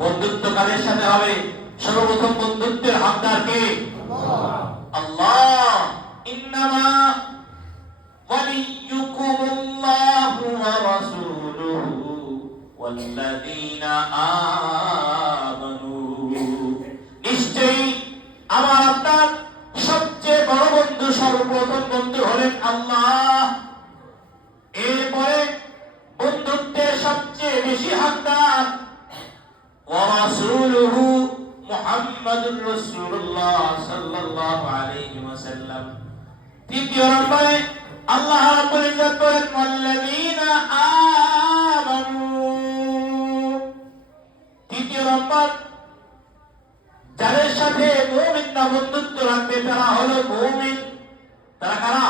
বন্ধুত্ব কাদের সাথে হবে? সর্বপ্রথম বন্ধুত্বের হকদার কে? আল্লাহ। ইন্নামা ওয়ালিয়ুকুমুল্লাহু ওয়া রাসূলুহু ওয়াল্লাযীনা আমানু। নিশ্চয়ই আমার আপনার সবচেয়ে বড় বন্ধু, সর্বপ্রথম বন্ধু হলেন আল্লাহ। এরপরে বন্ধুত্বের সবচেয়ে বেশি হকদার ওয়া রাসূলুহু মুহাম্মাদুর রাসূলুল্লাহ সাল্লাল্লাহু আলাইহি ওয়াসাল্লাম। তৃতীয় নম্বরে আল্লাহ রাব্বুল ইজ্জত বলেন ওয়াল্লাযীনা আমানু। তৃতীয় নম্বর যাদের সাথে মুমিনরা বন্ধুত্ব রাখবে তারা হলো মুমিন। তারা কারা?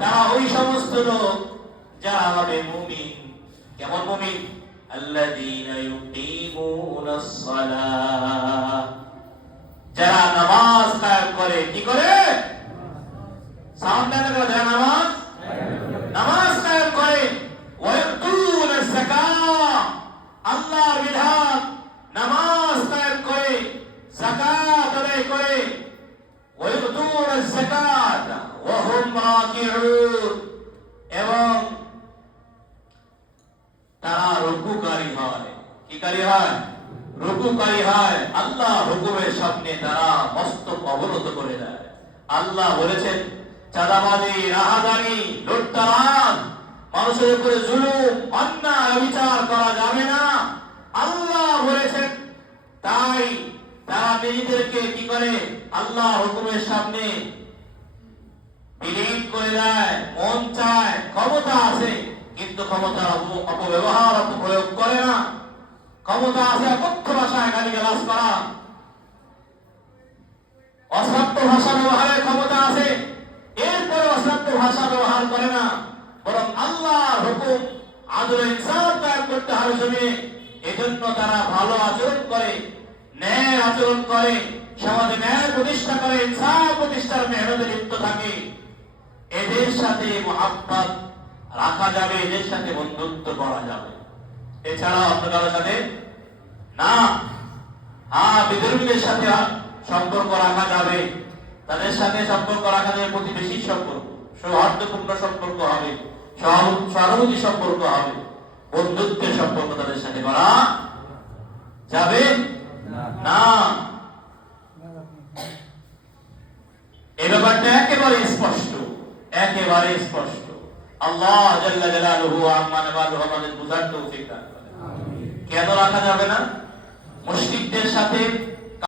তারা ওই সমস্ত লোক যারা হবে মুমিন। কেমন মুমিন? আল্লাযীনা ইউকিমুনাস সালাহ, যারা নামাজ কায়েম করে। কি করে? সাউন্ড দেন না, যারা নামাজ কায়েম করে। ওয়া ইউতুনাস যাকাত, আল্লাহর বিধান নামাজ কায়েম করে, যাকাত আদায় করে। ওয়া ইউতুনাস যাকাত ওয়া হুম রাকিউন, এবং তারা রুকুকারী হয়। কি কারী হয়? রুকুকারী হয়। আল্লাহ হুকুমের সামনে তারা মস্তক অবনত করে দেয়। আল্লাহ বলেছেন চাঁদাবাজি, রাহাজানি, লুটতরাজ, মানুষের উপরে জুলুম, অন্যায়, বিচার করা যাবে না। আল্লাহ বলেছেন। তাই তারা নিজেদেরকে কি করে? আল্লাহ হুকুমের সামনে বিলীন করে দেয়। মন চায়, ক্ষমতা আছে, কিন্তু ক্ষমতার অপব্যবহার, অপপ্রয়োগ করে না। ক্ষমতা আছে অকথ্য ভাষায় গালিগালাজ করা, অশ্রাব্য ভাষা ব্যবহারের ক্ষমতা আছে, এরপরে অশ্রাব্য ভাষা ব্যবহার করে না, বরং আল্লাহর হুকুম আদল ইনসাফ কায়েম করতে হবে জমিনে। এজন্য তারা ভালো আচরণ করে, ন্যায় আচরণ করে, সমাজে ন্যায় প্রতিষ্ঠা করে, ইনসাফ প্রতিষ্ঠার মেহনতে লিপ্ত থাকে। এদের সাথে মুহাব্বত রাখা যাবে, এদের সাথে বন্ধুত্ব করা যাবে। এছাড়া অন্য কারোর সাথে না। বিধর্মীদের সাথে সম্পর্ক রাখা যাবে, তাদের সাথে সম্পর্ক রাখা যাবে, প্রতিবেশী সম্পর্ক, সৌহার্দ্যপূর্ণ সম্পর্ক হবে, সহানুভূতি সম্পর্ক হবে। বন্ধুত্বের সম্পর্ক তাদের সাথে করা যাবে না। এই ব্যাপারটা একেবারে স্পষ্ট, একেবারে স্পষ্ট। আল্লাহ জাল্লা জালালুহু আম্মা নাবালুহু আমাদের বুঝার তৌফিক দান করেন। কেন রাখা যাবে না? মুশরিকদের সাথে